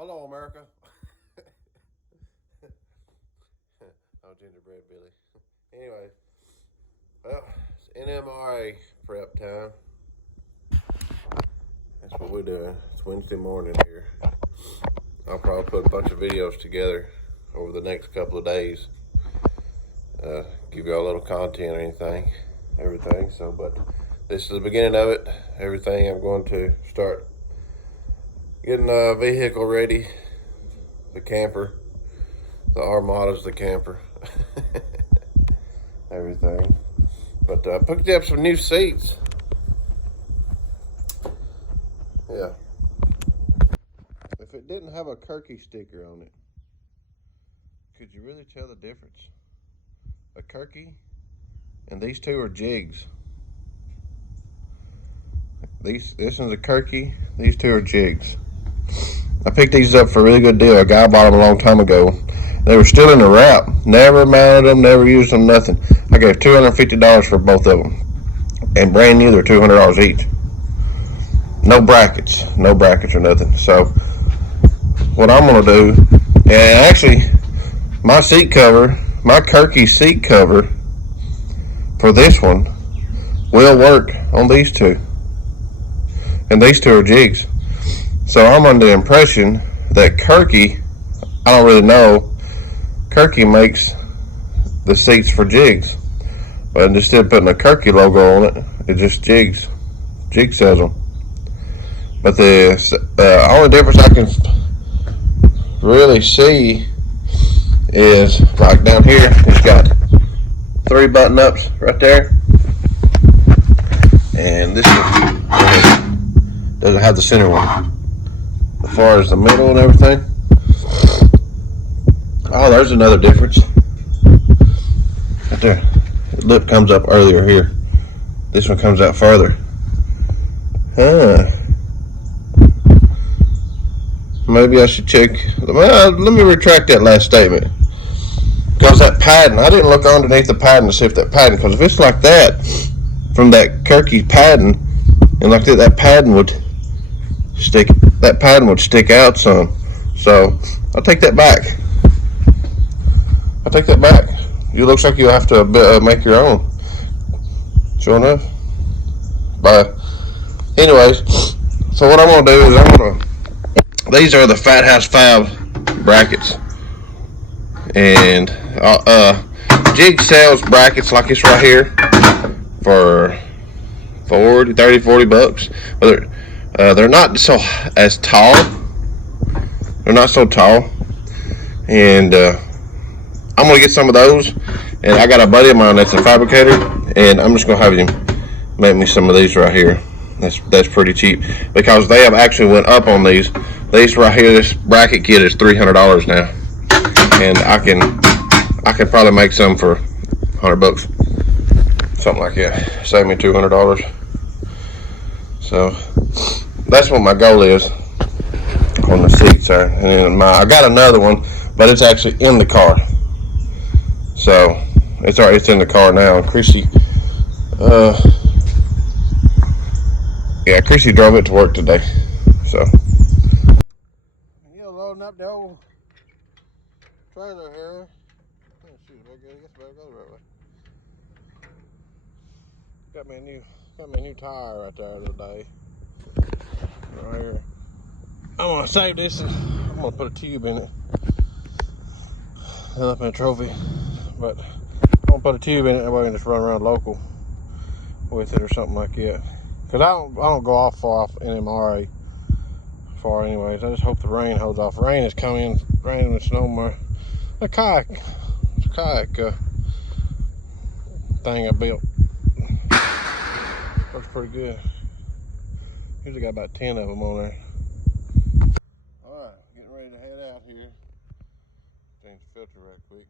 Hello, America. Oh, gingerbread Billy. Anyway, well, it's Nmra prep time. That's what we're doing. It's Wednesday morning here. I'll probably put a bunch of videos together over the next couple of days. Give you all a little content or everything. So, but this is the beginning of it. Everything I'm going to start getting a vehicle ready. The camper. The Armada's the camper. Everything. But I picked up some new seats. Yeah. If it didn't have a Kirky sticker on it, could you really tell the difference? A Kirky and these two are jigs. This is a Kirky, these two are jigs. I picked these up for a really good deal. A guy bought them a long time ago. They were still in the wrap. Never mounted them, never used them, nothing. I gave $250 for both of them. And brand new, they're $200 each. No brackets or nothing. So, what I'm gonna do, and actually, my seat cover, my Kirky seat cover for this one will work on these two. And these two are jigs. So I'm under the impression that Kirky, I don't really know, Kirky makes the seats for jigs. But instead of putting a Kirky logo on it, it just jigs. Jig sells them. But the only difference I can really see is like down here, it's got 3 button ups right there. And this one doesn't have the center one. As far as the middle and everything. Oh, there's another difference. Right there. The lip comes up earlier here. This one comes out farther. Maybe I should check. Well, let me retract that last statement. Because that padding, I didn't look underneath the padding to see if that padding, because if it's like that, from that Kirky padding, and like that padding would stick out some. So I'll take that back. It looks like you have to make your own. Sure enough. But anyways, so what I'm gonna do is these are the Fat House 5 brackets, and Jig sells brackets like this right here for 40 bucks. But they're not so as tall. They're not so tall, and I'm gonna get some of those. And I got a buddy of mine that's a fabricator, and I'm just gonna have him make me some of these right here. That's pretty cheap, because they have actually went up on these. These right here, this bracket kit is $300 now, and I can probably make some for 100 bucks, something like that. Save me $200. So that's what my goal is on the seats there. And then I got another one, but it's actually in the car. So it's in the car now. Chrissy, Chrissy drove it to work today. So loading up the old trailer here. Oh, shoot, I guess I better go the right way. Got me a new tire right there today. Right here. I'm gonna save this and I'm gonna put a tube in it. Up in a trophy, but I'm gonna put a tube in it that way I can just run around local with it or something like that. Cause I don't go off far off Nmra far anyways. I just hope the rain holds off. Rain is coming, rain and snow more. A kayak thing I built. Works pretty good. Usually got about 10 of them on there. Alright, getting ready to head out here. Change the filter right quick.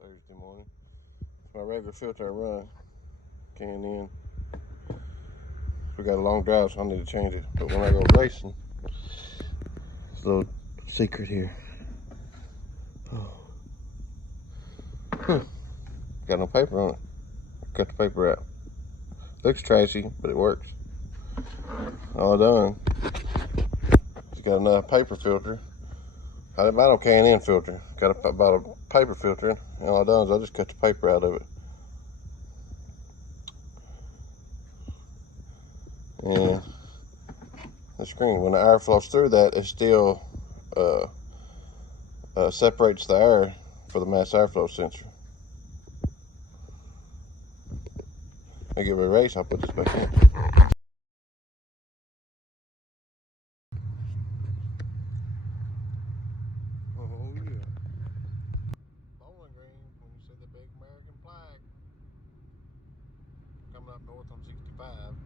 Thursday morning. It's my regular filter I run. Can in. We got a long drive, so I need to change it. But when I go racing, it's a little secret here. Got no paper on it. Cut the paper out. Looks trashy, but it works. All I done got a paper filter. I bought a K&N filter. Got about a paper filter, and all I done is I just cut the paper out of it. And the screen, when the air flows through that, it still separates the air for the mass airflow sensor. I give it a race, I'll put this back in. Oh yeah. Bowling Green, when you see the big American flag coming up north on 65.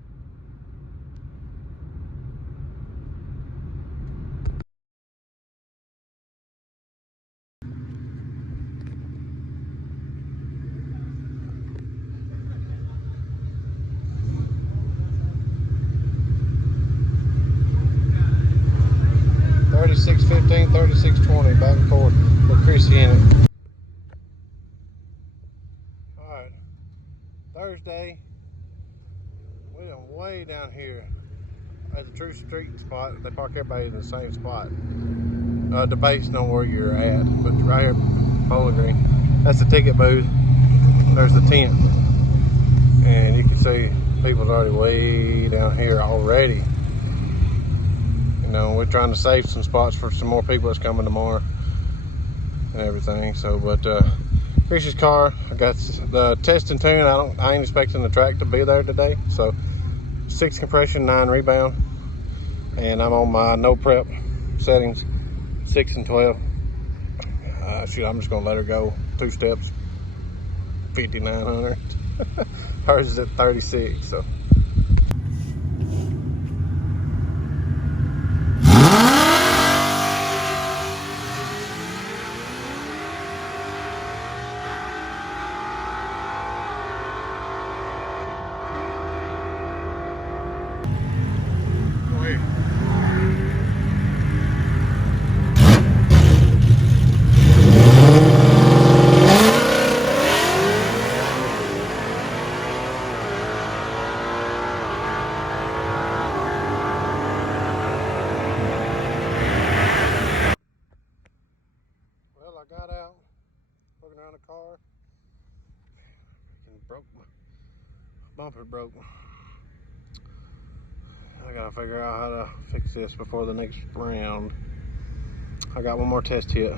3615, 3620, back and forth with Chrissy in it. Alright, Thursday, we're way down here at the True Street spot. They park everybody in the same spot. Debating on where you're at, but right here, Bowling Green. That's the ticket booth. There's the tent. And you can see people's already way down here already. You know, we're trying to save some spots for some more people that's coming tomorrow and everything. So, but Chris's car, I got the test and tune. I ain't expecting the track to be there today. So 6 compression, 9 rebound, and I'm on my no prep settings, 6 and 12. Shoot, I'm just gonna let her go 2 steps, 5,900. Hers is at 36, so. I got out, looking around the car, and broke my bumper broke. I gotta figure out how to fix this before the next round. I got one more test hit.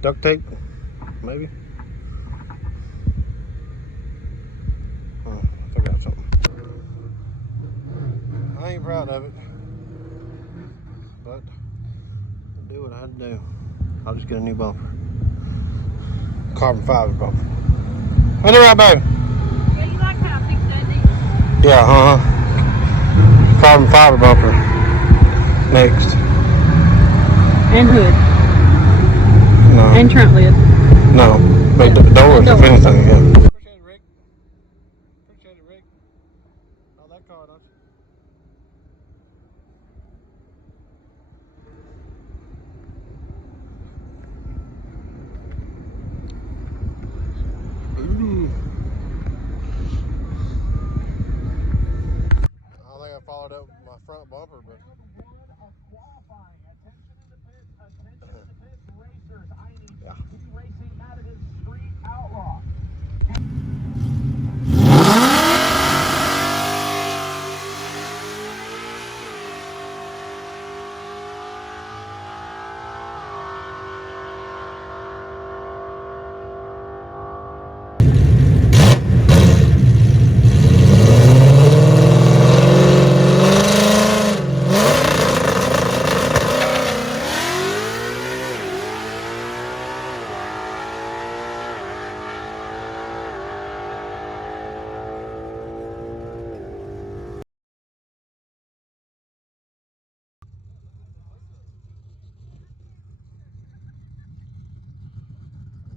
Duct tape, maybe. Oh, I think I got something. I ain't proud of it, but do what I had to do. I'll just get a new bumper. Carbon fiber bumper. What do I do? Yeah, you like how I fixed that, didn't you? Yeah, carbon fiber bumper. Next. And hood. No. And trunk lid. No. But the doors, if anything, yeah. Appreciate it, Rick. Appreciate it, Rick. Oh, that car, don't you? I think I followed up with my front bumper, but yeah.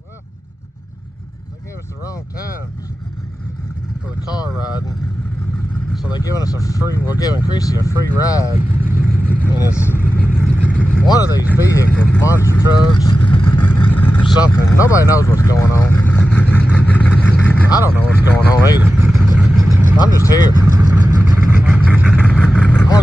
Well, they gave us the wrong times for the car riding. So they're giving us a free, we're giving Chrissy a free ride. And it's one of these vehicles, monster trucks, something. Nobody knows what's going on. I don't know what's going on either. I'm just here. I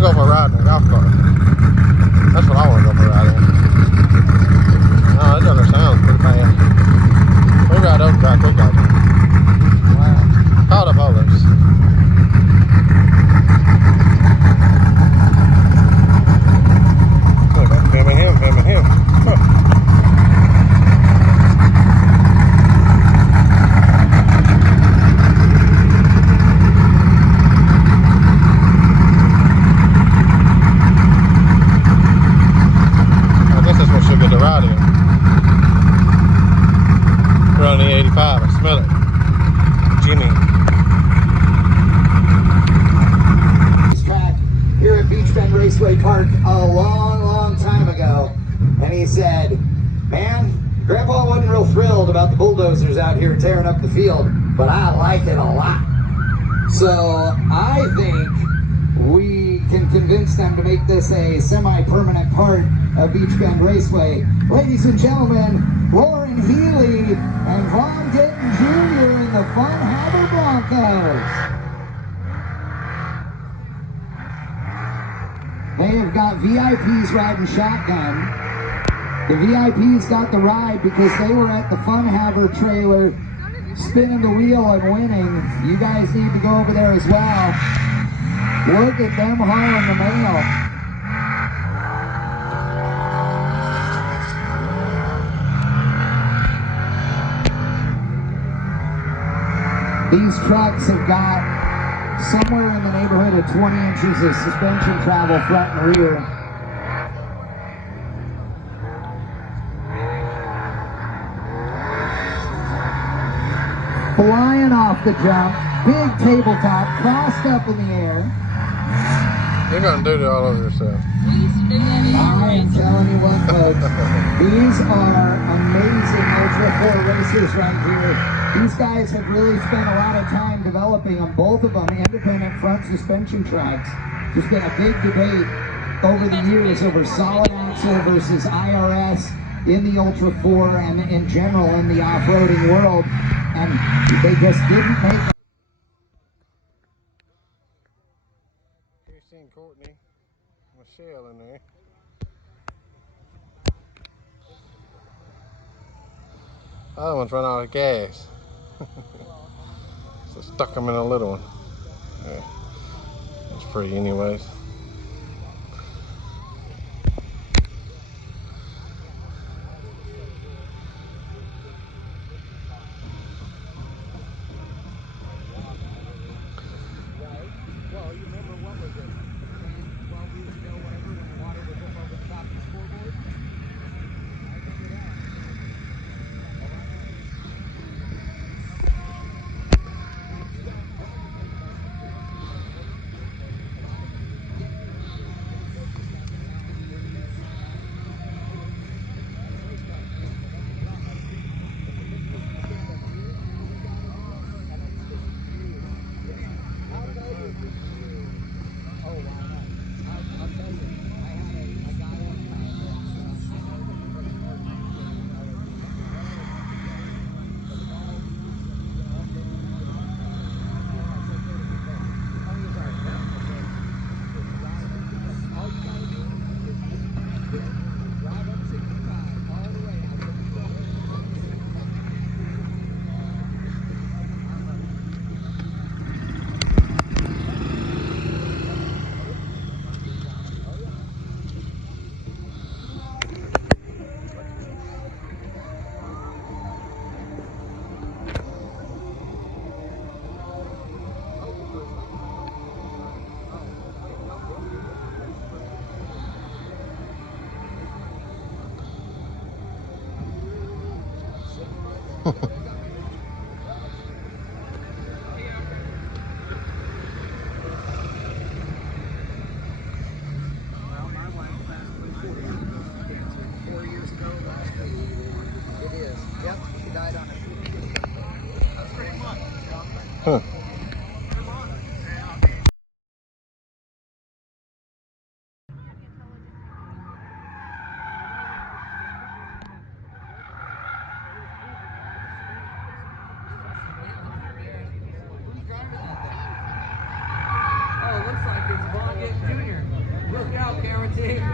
Raceway Park a long time ago, and he said, man, Grandpa wasn't real thrilled about the bulldozers out here tearing up the field, but I liked it a lot. So I think we can convince them to make this a semi-permanent part of Beach Bend Raceway. Ladies and gentlemen, Lauren Healy and Vaughn Denton Jr. in the Fun Haber Broncos. They have got VIPs riding shotgun. The VIPs got the ride because they were at the Fun Haber trailer spinning the wheel and winning. You guys need to go over there as well. Look at them hauling the mail. These trucks have got somewhere in the neighborhood of 20 inches of suspension travel front and rear. Flying off the jump, big tabletop, crossed up in the air. You're gonna do that all over yourself. We used to do that in our I am races. telling you what, folks, these are amazing Ultra 4 racers right here. These guys have really spent a lot of time developing them, both of them independent front suspension tracks. There's been a big debate over the years over solid axle versus IRS in the Ultra 4 and in general in the off-roading world, and they just didn't make it. You've seen Courtney, Michelle in there. Other one's run out of gas. So stuck them in a little one. Yeah, it's free anyways. Huh. Oh, it looks like it's Vaughn Jr. Look out, Guarantee.